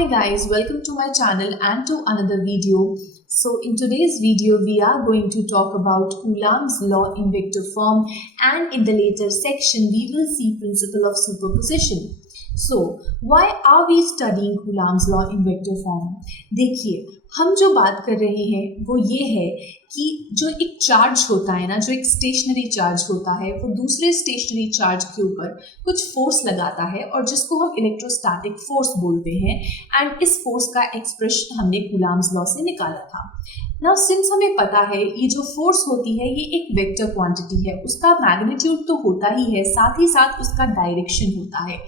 Hi guys, welcome to my channel and to another video. So in today's video we are going to talk about Coulomb's law in vector form, and in the later section we will see principle of superposition. So why are we studying Coulomb's law in vector form? देखिए, हम जो बात कर रहे हैं वो ये है कि जो एक चार्ज होता है ना, जो एक स्टेशनरी चार्ज होता है, वो दूसरे स्टेशनरी चार्ज के ऊपर कुछ फोर्स लगाता है और जिसको हम इलेक्ट्रोस्टैटिक फोर्स बोलते हैं। एंड इस फोर्स का एक्सप्रेशन हमने कूलम्ब्स लॉ से निकाला था। नाउ सिंस हमें पता है ये जो फोर्स होती है ये एक वेक्टर क्वांटिटी है, उसका मैग्नीट्यूड तो होता ही है, साथ ही साथ उसका डायरेक्शन होता है।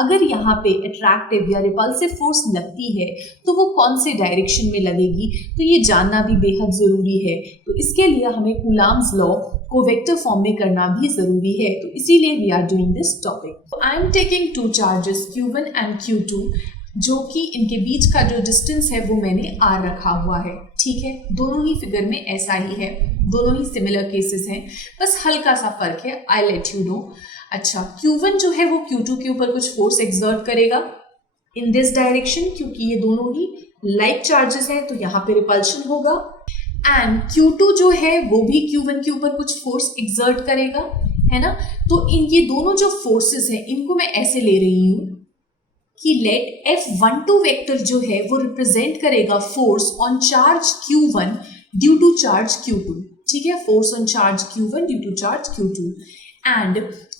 अगर यहाँ पे अट्रैक्टिव या रिपल्सिव फोर्स लगती है तो वो कौन से डायरेक्शन में लगेगी, तो ये जानना भी बेहद ज़रूरी है। तो इसके लिए हमें कूलम्ब्स लॉ को वेक्टर फॉर्म में करना भी ज़रूरी है, तो इसीलिए we are doing this topic. I am taking two charges Q1 and Q2, जो कि इनके बीच का जो डिस्टेंस है वो मैंने R रखा हुआ है। ठीक है, दोनों ही फिगर में ऐसा ही है, दोनों ही सिमिलर केसेस हैं, बस हल्का सा फर्क है। I let you know. अच्छा, Q1 जो है वो Q2 के ऊपर कुछ फोर्स एक्सर्ट करेगा इन दिस डायरेक्शन, क्योंकि ये दोनों ही लाइक चार्जेस हैं तो यहाँ पे रिपल्शन होगा। एंड Q2 जो है वो भी Q1 के ऊपर कुछ फोर्स एक्सर्ट करेगा, है ना। तो इन ये दोनों जो फोर्सेस हैं इनको मैं ऐसे ले रही हूँ कि लेट F12 वेक्टर जो है वो रिप्रेजेंट करेगा force on charge Q1 due to charge Q2। ठीक है, force on charge Q1 due to charge Q2। And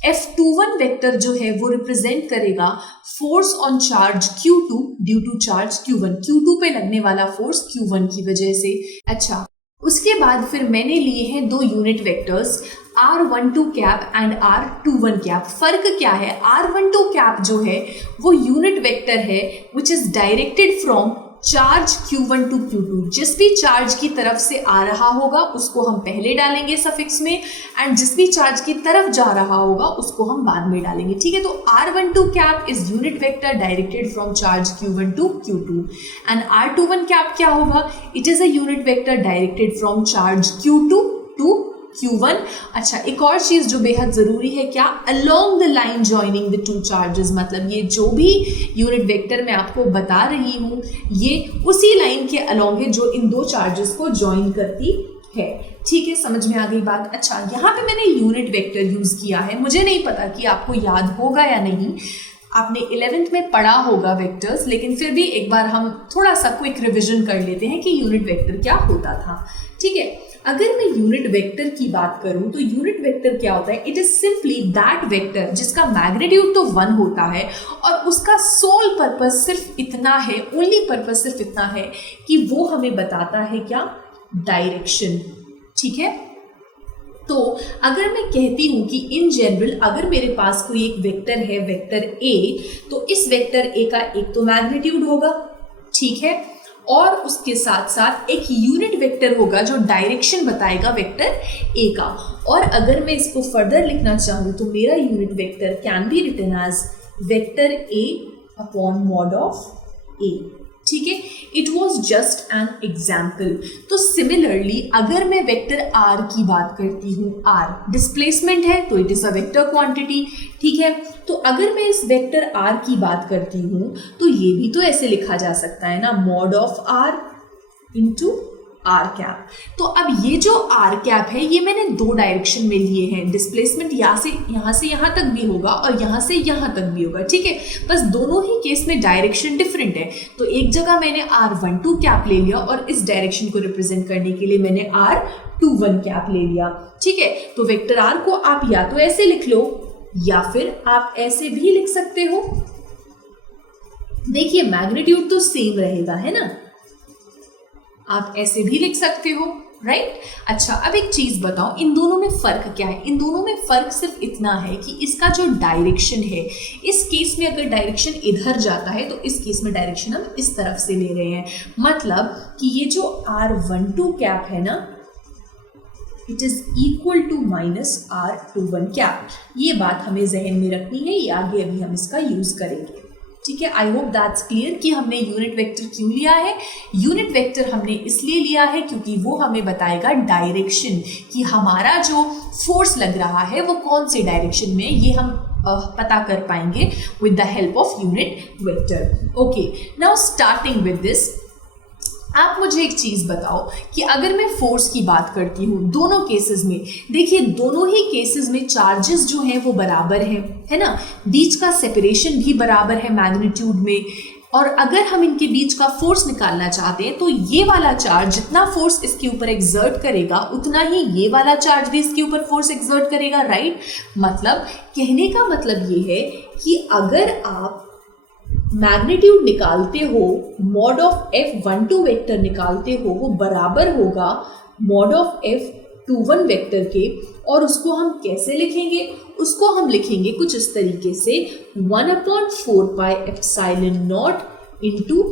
F21 vector जो है वो रिप्रेजेंट करेगा force on charge Q2 due to charge Q1। Q2 पे लगने वाला फोर्स Q1 की वजह से। अच्छा, उसके बाद फिर मैंने लिए हैं दो unit vectors R12 cap and R21 cap. फर्क क्या है? R12 कैप जो है वो यूनिट वेक्टर है which is directed from charge Q1 to Q2। जिस भी चार्ज की तरफ से आ रहा होगा उसको हम पहले डालेंगे सफिक्स में, एंड जिस भी चार्ज की तरफ जा रहा होगा उसको हम बाद में डालेंगे। ठीक है, तो R12 cap is unit vector directed from charge Q1 to Q2 and R21 cap क्या होगा? It is a unit vector directed from charge Q2 to Q1। अच्छा, एक और चीज जो बेहद जरूरी है, क्या? Along the line joining the two charges, मतलब ये जो भी यूनिट वेक्टर मैं आपको बता रही हूँ ये उसी लाइन के अलोंग है जो इन दो चार्जेस को ज्वाइन करती है। ठीक है, समझ में आ गई बात। अच्छा, यहाँ पे मैंने यूनिट वेक्टर यूज किया है, मुझे नहीं पता कि आपको याद होगा या नहीं, आपने 11th में पढ़ा होगा वेक्टर्स, लेकिन फिर भी एक बार हम थोड़ा सा क्विक रिविजन कर लेते हैं कि यूनिट वेक्टर क्या होता था। ठीक है, अगर मैं यूनिट वेक्टर की बात करूं तो यूनिट वेक्टर क्या होता है? It is simply that vector जिसका मैग्नीट्यूड तो 1 होता है और उसका सोल पर्पस सिर्फ इतना है, ओनली पर्पस सिर्फ इतना है कि वो हमें बताता है क्या? डायरेक्शन। ठीक है, तो अगर मैं कहती हूं कि इन जनरल अगर मेरे पास कोई एक वेक्टर है, वेक्टर ए, तो इस वेक्टर ए का एक तो मैग्नीट्यूड होगा, ठीक है, और उसके साथ साथ एक यूनिट वेक्टर होगा जो डायरेक्शन बताएगा वेक्टर ए का। और अगर मैं इसको फर्दर लिखना चाहूँ तो मेरा unit vector can be written as vector A upon mod of A. ठीक है, it was just an example. तो सिमिलरली अगर मैं वेक्टर आर की बात करती हूँ, आर डिस्प्लेसमेंट है तो it is a vector quantity. ठीक है, तो अगर मैं इस वेक्टर आर की बात करती हूँ तो ये भी तो ऐसे लिखा जा सकता है ना, mod of r into r cap. तो अब ये जो आर कैप है ये मैंने दो डायरेक्शन में लिए हैं, डिस्प्लेसमेंट यहाँ से यहाँ तक भी होगा और यहाँ से यहाँ तक भी होगा। ठीक है, बस दोनों ही केस में डायरेक्शन डिफरेंट है। तो एक जगह मैंने R12 कैप ले लिया और इस डायरेक्शन को रिप्रेजेंट करने के लिए मैंने R21 कैप ले लिया। ठीक है, तो वेक्टर आर को आप या तो ऐसे लिख लो या फिर आप ऐसे भी लिख सकते हो। देखिए मैग्नीट्यूड तो सेम रहेगा, है ना, आप ऐसे भी लिख सकते हो, राइट। अच्छा, अब एक चीज बताओ, इन दोनों में फर्क क्या है? इन दोनों में फर्क सिर्फ इतना है कि इसका जो डायरेक्शन है, इस केस में अगर डायरेक्शन इधर जाता है तो इस केस में डायरेक्शन हम इस तरफ से ले रहे हैं। मतलब कि ये जो R12 कैप है ना, it is equal to minus R21 cap. ये बात हमें जहन में रखनी है, ये आगे अभी हम इसका यूज करेंगे। ठीक है, आई होप दैट्स क्लियर कि हमने यूनिट वेक्टर क्यों लिया है। यूनिट वेक्टर हमने इसलिए लिया है क्योंकि वो हमें बताएगा डायरेक्शन, कि हमारा जो फोर्स लग रहा है वो कौन से डायरेक्शन में, ये हम पता कर पाएंगे with the help of unit vector. Okay, now starting with this, आप मुझे एक चीज बताओ कि अगर मैं फोर्स की बात करती हूँ दोनों केसेस में, देखिए दोनों ही केसेस में चार्जेस जो हैं वो बराबर हैं, है ना, बीच का सेपरेशन भी बराबर है मैग्नीट्यूड में, और अगर हम इनके बीच का फोर्स निकालना चाहते हैं तो ये वाला चार्ज जितना फोर्स इसके ऊपर एक्सर्ट करेगा उतना ही ये वाला चार्ज भी इसके ऊपर फोर्स एक्सर्ट करेगा, राइट। मतलब कहने का मतलब ये है कि अगर आप मैग्नीट्यूड निकालते हो, मॉड ऑफ F12 वेक्टर निकालते हो, वो बराबर होगा मॉड ऑफ F21 वेक्टर के, और उसको हम कैसे लिखेंगे, उसको हम लिखेंगे कुछ इस तरीके से 1/4 pi epsilon naught into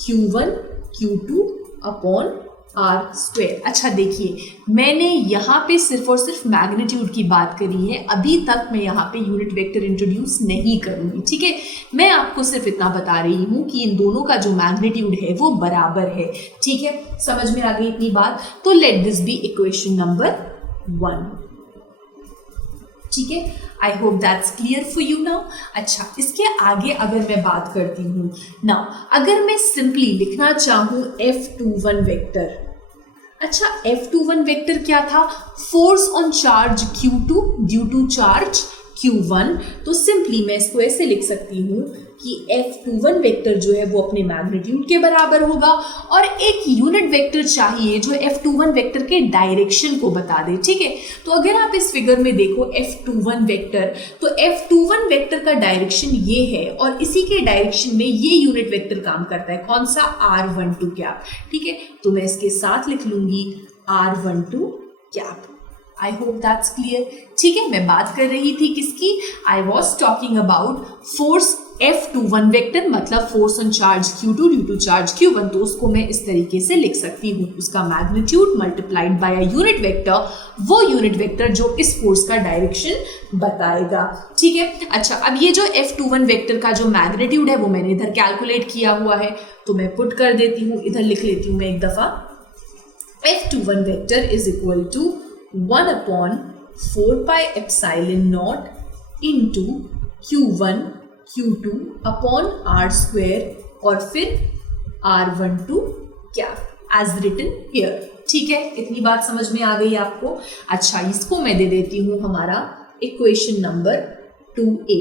Q1 Q2 upon r square. अच्छा देखिए, मैंने यहाँ पे सिर्फ और सिर्फ मैग्नीट्यूड की बात करी है, अभी तक मैं यहाँ पे यूनिट वेक्टर इंट्रोड्यूस नहीं करूँगी, ठीक है। मैं आपको सिर्फ इतना बता रही हूँ कि इन दोनों का जो मैग्नीट्यूड है वो बराबर है, ठीक है। समझ में आ गई इतनी बात? तो let this be equation number 1, ठीक है। I hope that's clear for you now. अच्छा, इसके आगे अगर मैं बात करती हूँ नाउ, अगर मैं सिंपली लिखना चाहूँ F21 वेक्टर, अच्छा F21 वेक्टर क्या था, force on charge Q2 due to charge Q1, तो सिंपली मैं इसको ऐसे लिख सकती हूँ कि F21 वेक्टर जो है वो अपने मैग्नीट्यूड के बराबर होगा, और एक यूनिट वेक्टर चाहिए जो F21 वेक्टर के डायरेक्शन को बता दे, ठीक है। तो अगर आप इस फिगर में देखो F21 वेक्टर, तो F21 वेक्टर का डायरेक्शन ये है, और इसी के डायरेक्शन में ये यूनिट वेक्टर काम करता है, कौन सा, R12 कैप, ठीक है। तो मैं इसके साथ लिख लूंगी R12 cap. I hope that's clear, ठीक है। मैं बात कर रही थी किसकी, I was talking about force F21 vector, मतलब force on charge Q2 due to charge Q1, तो उसको मैं इस तरीके से लिख सकती हूँ, उसका magnitude multiplied by a unit vector, वो यूनिट वेक्टर जो इस फोर्स का डायरेक्शन बताएगा, ठीक है। अच्छा, अब ये जो F21 वेक्टर का जो मैग्नीट्यूड है वो मैंने इधर कैलकुलेट किया हुआ है, तो मैं पुट कर देती हूँ, इधर लिख लेती हूँ मैं एक दफा, F21 vector is equal to 1/4 pi epsilon naught into Q1 Q2 upon r square, और फिर R12 cap as written here, ठीक है। इतनी बात समझ में आ गई आपको? अच्छा, इसको मैं दे देती हूँ हमारा इक्वेशन नंबर 2A,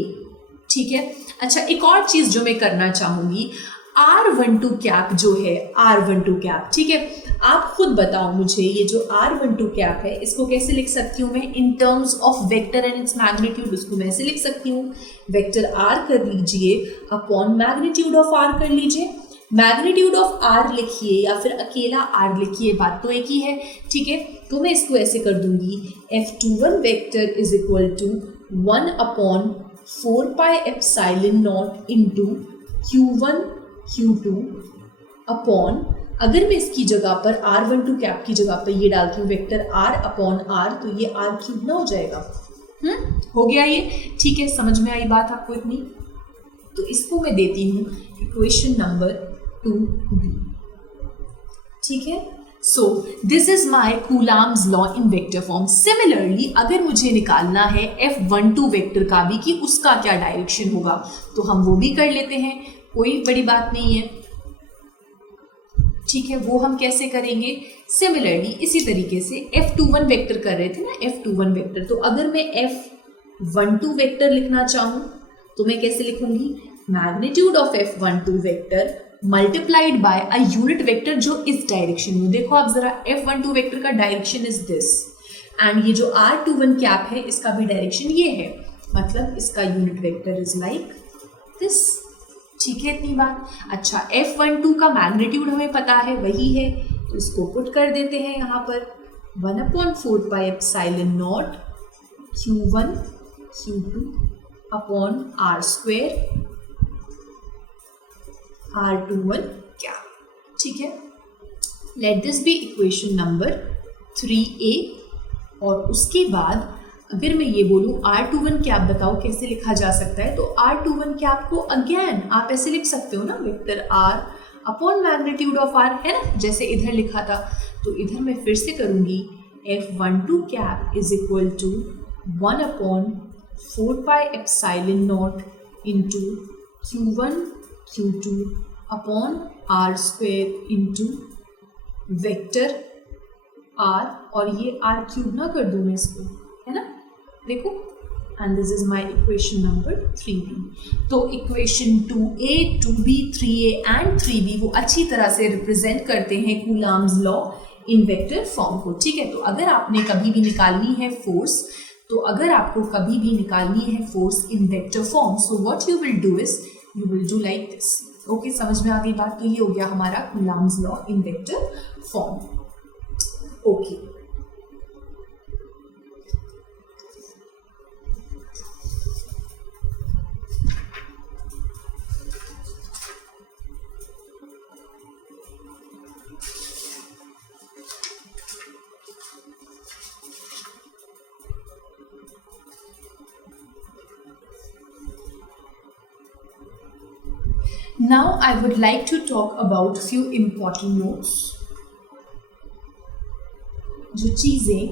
ठीक है। अच्छा, एक और चीज जो मैं करना चाहूंगी, R12 कैप जो है, R12 कैप, ठीक है, आप खुद बताओ मुझे, ये जो R12 कैप है इसको कैसे लिख सकती हूँ मैं in terms of vector and its magnitude, उसको मैं ऐसे लिख सकती हूँ, वेक्टर R कर लीजिए अपॉन मैग्नीट्यूड ऑफ R कर लीजिए, मैग्नीट्यूड ऑफ R लिखिए या फिर अकेला R लिखिए, बात तो एक ही है, ठीक है। तो मैं इसको ऐसे कर दूंगी, F21 vector is equal to 1/4 pi epsilon naught into Q1 Q2 upon, अगर मैं इसकी जगह पर R12 कैप की जगह पर ये डालती हूँ वेक्टर R अपॉन R, तो ये R क्यूब ना हो जाएगा, हो गया ये, ठीक है। समझ में आई बात आपको इतनी? तो इसको मैं देती हूँ इक्वेशन नंबर 2B, ठीक है। So this is my coulombs law in vector form. Similarly अगर मुझे निकालना है F12 वेक्टर का भी कि उसका क्या डायरेक्शन होगा, तो हम वो भी कर लेते हैं, कोई बड़ी बात नहीं है, ठीक है। वो हम कैसे करेंगे, सिमिलरली इसी तरीके से F21 वेक्टर कर रहे थे ना, F21 वेक्टर, तो अगर मैं F12 वेक्टर लिखना चाहूँ तो मैं कैसे लिखूंगी, magnitude of F12 vector multiplied by a unit vector जो इस डायरेक्शन में, देखो आप जरा, F12 वेक्टर का डायरेक्शन इज दिस, एंड ये जो R21 कैप है इसका भी डायरेक्शन ये है, मतलब इसका unit vector is like this, ठीक है। इतनी बात। अच्छा, F12 का मैग्नीट्यूड हमें पता है, वही है, तो इसको पुट कर देते हैं यहाँ पर 1/4 pi epsilon naught Q1 Q2 upon r square R21 क्या, ठीक है। Let this be equation number 3A, और उसके बाद अगर मैं ये बोलूँ R21 कैप बताओ कैसे लिखा जा सकता है, तो R21 कैप को अगेन आप ऐसे लिख सकते हो ना, vector R upon magnitude of R, है ना, जैसे इधर लिखा था। तो इधर मैं फिर से करूँगी, F12 cap is equal to 1/4 4 pi epsilon naught into q1 q2 upon r square into vector r, और ये r क्यूब ना कर दूँ मैं इसको, है ना, देखो, and this is my equation number 3b। तो equation 2a, 2b, 3a and 3b वो अच्छी तरह से रिप्रेजेंट करते हैं coulombs law in vector form को, ठीक है। तो अगर आपने कभी भी निकालनी है फोर्स, तो अगर आपको कभी भी निकालनी है force in vector form, so what you will do is you will do like this. Okay, समझ में आ गई बात। तो ये हो गया हमारा coulombs law in vector form. Okay, now I would like to talk about few important notes, जो चीजें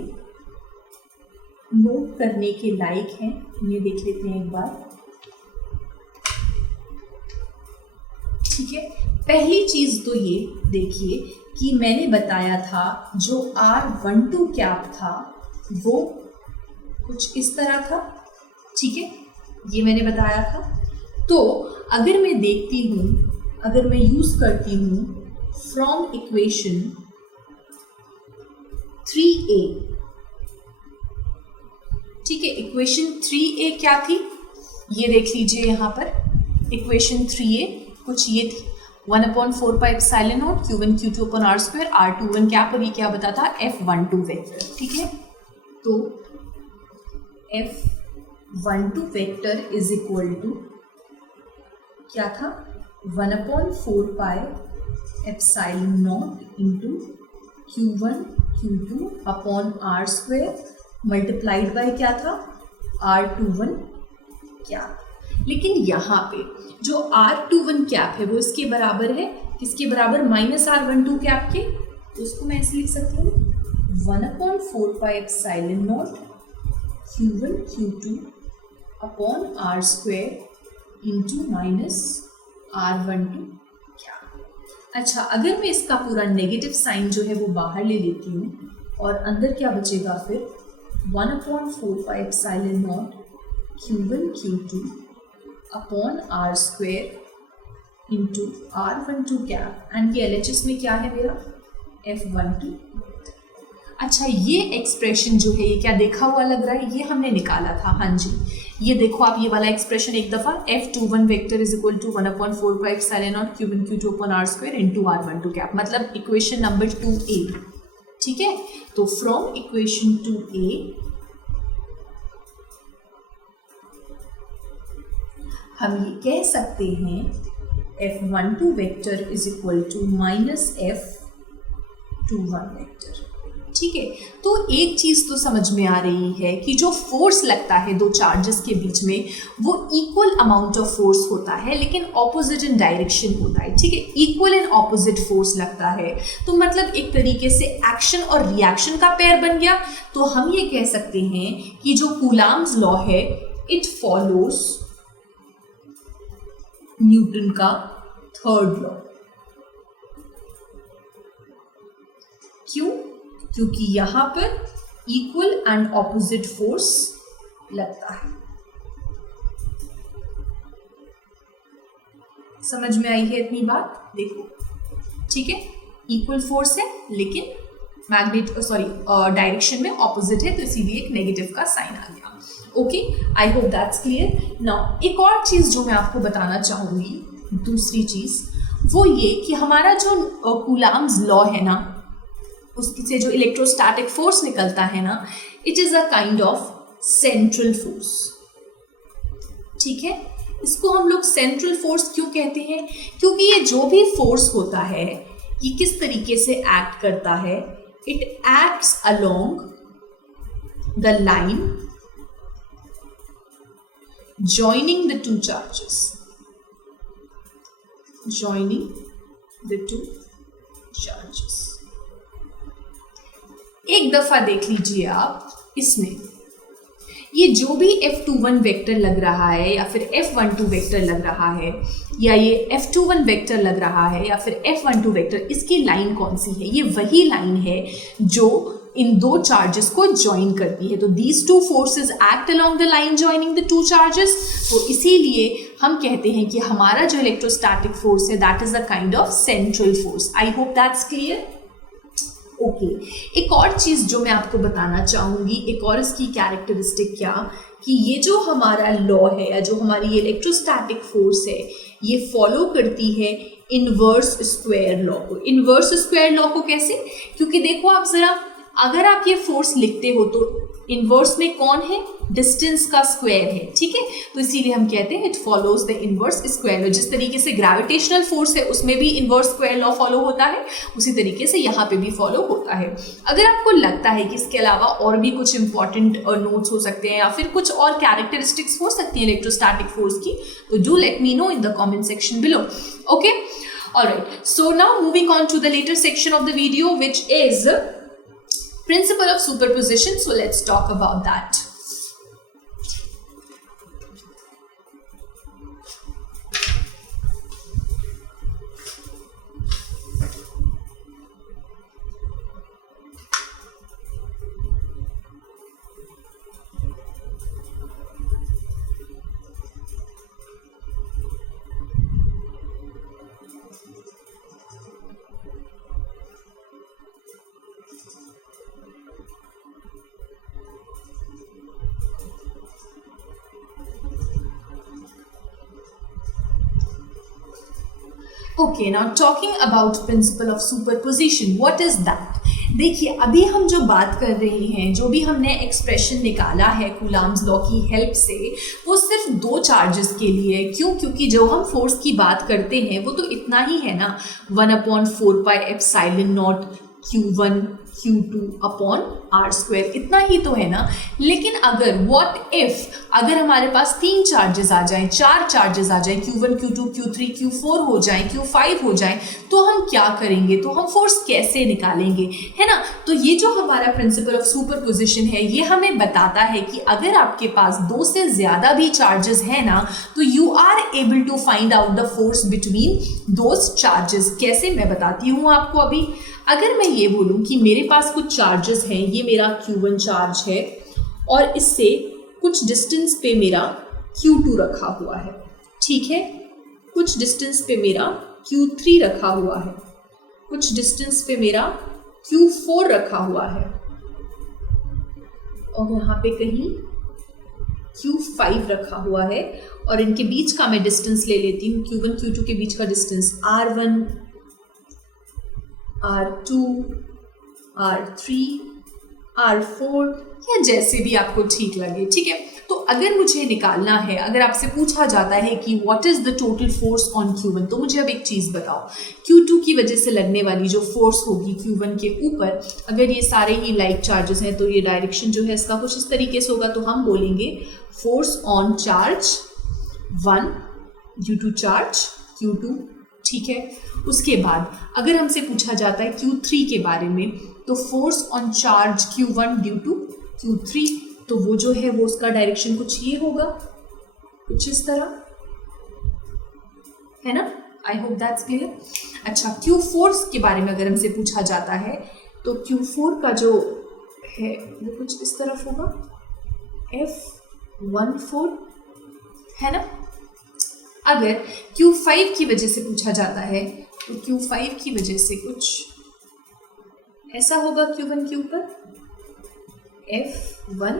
नोट करने के लायक हैं, उन्हें देख लेते हैं एक बार, ठीक है। पहली चीज तो ये देखिए कि मैंने बताया था जो R12 कैप था वो कुछ इस तरह था, ठीक है, ये मैंने बताया था। तो अगर मैं देखती हूँ, अगर मैं यूज करती हूँ फ्रॉम इक्वेशन 3a, ठीक है, इक्वेशन 3a क्या थी, ये देख लीजिए यहाँ पर इक्वेशन 3a कुछ ये थी, 1/4 pi epsilon naught q1 q2 upon r square r21 cap, और ये क्या बताता f12 वेक्टर, ठीक है। तो f12 vector is equal to क्या था, 1/4 pi epsilon naught into q1 q2 upon r square multiplied by क्या था, r21 कैप। लेकिन यहाँ पे जो r21 कैप है वो इसके बराबर है, किसके बराबर, माइनस r12 कैप के। तो उसको मैं ऐसे लिख सकती हूँ 1/4 pi epsilon naught q1 q2 upon r square into minus r12 क्या। अच्छा, अगर मैं इसका पूरा नेगेटिव साइन जो है वो बाहर ले लेती हूँ और अंदर क्या बचेगा फिर, 1/4 pi epsilon naught q1 q2 upon r square into r12 cap, and ये LHS में क्या है मेरा, f12। अच्छा, ये एक्सप्रेशन जो है ये क्या देखा हुआ लग रहा है, ये हमने निकाला था, हाँ जी, ये देखो आप, ये वाला एक्सप्रेशन एक दफा, f21 vector is equal to 1/4 pi epsilon naught q1 q2 upon r square into r12 cap, मतलब इक्वेशन नंबर 2a, ठीक है। तो फ्रॉम इक्वेशन 2a हम ये कह सकते हैं f12 vector is equal to minus f21 vector, ठीक है। तो एक चीज तो समझ में आ रही है कि जो फोर्स लगता है दो चार्जेस के बीच में वो इक्वल अमाउंट ऑफ फोर्स होता है, लेकिन ऑपोजिट इन डायरेक्शन होता है, ठीक है, इक्वल एंड ऑपोजिट फोर्स लगता है। तो मतलब एक तरीके से एक्शन और रिएक्शन का पेयर बन गया। तो हम ये कह सकते हैं कि जो कूलाम्स लॉ है इट फॉलोज न्यूटन का थर्ड लॉ। क्यों? क्योंकि यहां पर इक्वल एंड ऑपोजिट फोर्स लगता है। समझ में आई है इतनी बात? देखो, ठीक है, इक्वल फोर्स है लेकिन डायरेक्शन में ऑपोजिट है, तो इसीलिए एक नेगेटिव का साइन आ गया। Okay, I hope that's clear. Now एक और चीज जो मैं आपको बताना चाहूंगी, दूसरी चीज वो ये कि हमारा जो कूलाम्स लॉ है ना, उससे जो इलेक्ट्रोस्टैटिक फोर्स निकलता है ना, it is a kind of central force, ठीक है। इसको हम लोग सेंट्रल फोर्स क्यों कहते हैं? क्योंकि ये जो भी फोर्स होता है ये किस तरीके से एक्ट करता है, it acts along the line joining the two charges, joining the two charges। एक दफा देख लीजिए आप, इसमें ये जो भी F21 वेक्टर लग रहा है या फिर F12 वेक्टर लग रहा है या ये F21 वेक्टर लग रहा है या फिर F12 वेक्टर, इसकी लाइन कौन सी है? ये वही लाइन है जो इन दो चार्जेस को ज्वाइन करती है। तो these two forces act along the line joining the two charges. तो इसीलिए हम कहते हैं कि हमारा जो इलेक्ट्रोस्टैटिक फोर्स है that is a kind of central force. I hope that's clear. Okay, एक और चीज जो मैं आपको बताना चाहूंगी, एक और इसकी कैरेक्टरिस्टिक क्या, कि ये जो हमारा लॉ है या जो हमारी इलेक्ट्रोस्टैटिक फोर्स है ये फॉलो करती है इनवर्स स्क्वायर लॉ को। इनवर्स स्क्वायर लॉ को कैसे? क्योंकि देखो आप जरा, अगर आप ये फोर्स लिखते हो तो इनवर्स में कौन है? डिस्टेंस का स्क्वायर है, ठीक है। तो इसीलिए हम कहते हैं it follows the inverse square law. जिस तरीके से ग्रेविटेशनल फोर्स है उसमें भी इनवर्स स्क्वायर लॉ फॉलो होता है, उसी तरीके से यहाँ पे भी फॉलो होता है। अगर आपको लगता है कि इसके अलावा और भी कुछ इंपॉर्टेंट नोट्स हो सकते हैं या फिर कुछ और कैरेक्टरिस्टिक्स हो सकती हैं इलेक्ट्रोस्टैटिक फोर्स की, तो do let me know in the comment section below. Okay, alright, so now moving on to the latter section of the video which is principle of superposition. So let's talk about that. Okay, now talking about principle of superposition, what is that? देखिए, अभी हम जो बात कर रहे हैं, जो भी हमने एक्सप्रेशन निकाला है कूलाम्स लॉ की हेल्प से, वो सिर्फ दो चार्जेस के लिए है। क्यों? क्योंकि जो हम फोर्स की बात करते हैं वो तो इतना ही है ना, 1/4πε0 Q1 Q2 अपॉन R², इतना ही तो है ना। लेकिन अगर व्हाट इफ अगर हमारे पास तीन चार्जेस आ जाएं, चार चार्जेस आ जाएं, Q1 Q2 Q3 Q4 हो जाएं, Q5 हो जाएं, तो हम क्या करेंगे? तो हम फोर्स कैसे निकालेंगे, है ना। तो ये जो हमारा प्रिंसिपल ऑफ सुपरपोजिशन है ये हमें बताता है कि अगर आपके पास दो से ज्यादा भी चार्जेस है ना, तो you are able to find out the force between those charges. कैसे, मैं बताती हूँ आपको अभी। अगर मैं ये बोलूं कि मेरे पास कुछ चार्जेस हैं, ये मेरा Q1 चार्ज है और इससे कुछ डिस्टेंस पे मेरा Q2 रखा हुआ है, ठीक है। कुछ डिस्टेंस पे मेरा Q3 रखा हुआ है, कुछ डिस्टेंस पे मेरा Q4 रखा हुआ है और यहाँ पे कहीं Q5 रखा हुआ है, और इनके बीच का मैं डिस्टेंस ले लेती हूँ, Q1 Q2 के बीच का distance R1 R2 R3 R4 या जैसे भी आपको ठीक लगे, ठीक है। तो अगर मुझे निकालना है, अगर आपसे पूछा जाता है कि what is the total force on Q1, तो मुझे अब एक चीज बताओ, Q2 की वजह से लगने वाली जो फोर्स होगी Q1 के ऊपर, अगर ये सारे ही लाइक चार्जेस हैं तो ये डायरेक्शन जो है इसका कुछ इस तरीके से होगा। तो हम बोलेंगे force on charge 1 due to charge Q2, ठीक है। उसके बाद अगर हमसे पूछा जाता है Q3 के बारे में, तो force on charge Q1 due to Q3, तो वो जो है वो उसका डायरेक्शन कुछ ये होगा, कुछ इस तरह, है ना। आई होप दैट्स क्लियर। अच्छा, Q4 के बारे में अगर हमसे पूछा जाता है तो Q4 का जो है वो कुछ इस तरफ होगा, F14, है ना। अगर Q5 की वजह से पूछा जाता है तो Q5 की वजह से कुछ ऐसा होगा Q1 के ऊपर, F1,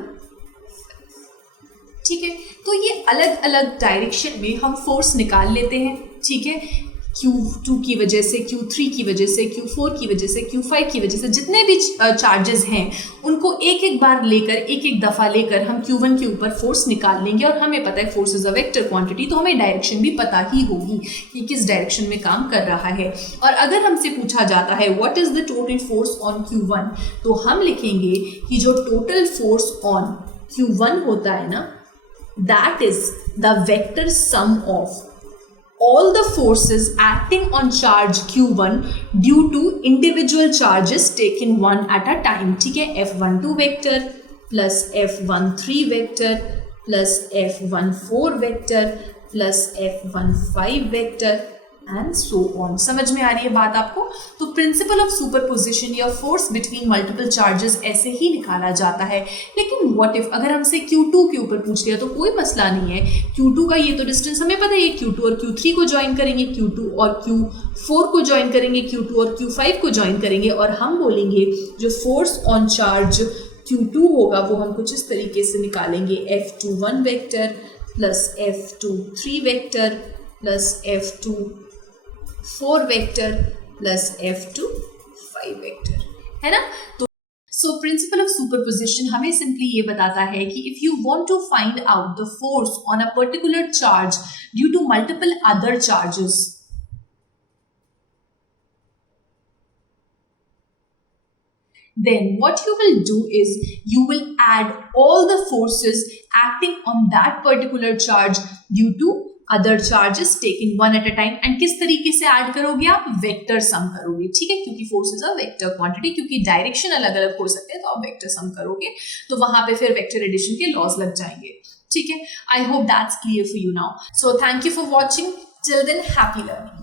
ठीक है। तो ये अलग अलग डायरेक्शन में हम फोर्स निकाल लेते हैं, ठीक है। Q2 की वजह से, Q3 की वजह से, Q4 की वजह से, Q5 की वजह से, जितने भी चार्जेस हैं उनको एक एक बार लेकर, एक एक दफ़ा लेकर हम Q1 के ऊपर फोर्स निकाल लेंगे। और हमें पता है force is a vector quantity, तो हमें डायरेक्शन भी पता ही होगी कि किस डायरेक्शन में काम कर रहा है। और अगर हमसे पूछा जाता है what is the total force on Q1, तो हम लिखेंगे कि जो टोटल फोर्स ऑन Q1 होता है ना, that is the vector sum of all the forces acting on charge Q1 due to individual charges taken one at a time, ठीक है। F12 vector, plus F13 vector plus F14 vector plus F15 vector and so on. समझ में आ रही है बात आपको? तो principal of superposition या फोर्स बिटवीन मल्टीपल चार्जेस ऐसे ही निकाला जाता है। लेकिन व्हाट इफ अगर हमसे Q2 के ऊपर पूछ लिया तो कोई मसला नहीं है। Q2 का ये तो डिस्टेंस हमें पता है, ये Q2 और Q3 को ज्वाइन करेंगे, Q2 और Q4 को ज्वाइन करेंगे, Q2 और Q5 को ज्वाइन करेंगे और हम बोलेंगे जो फोर्स ऑन चार्ज Q2 होगा वो हम कुछ इस तरीके से निकालेंगे, F21 vector plus F23 vector plus F24 vector plus F25 vector, है ना? तो सो प्रिंसिपल ऑफ सुपरपोजिशन हमें सिंपली ये बताता है कि if you want to find out the force on a particular charge due to multiple other charges, then what you will do is you will add all the forces acting on that particular charge due to other charges taken one at a time. and किस तरीके से add करोगे आप? Vector sum करोगे, ठीक है, क्योंकि forces are vector quantity, क्योंकि डायरेक्शन अलग अलग हो सकते हैं तो आप वेक्टर सम करोगे, तो वहां पे फिर वेक्टर एडिशन के लॉज लग जाएंगे, ठीक है। I hope that's clear for you now. So thank you for watching, till than happy learning.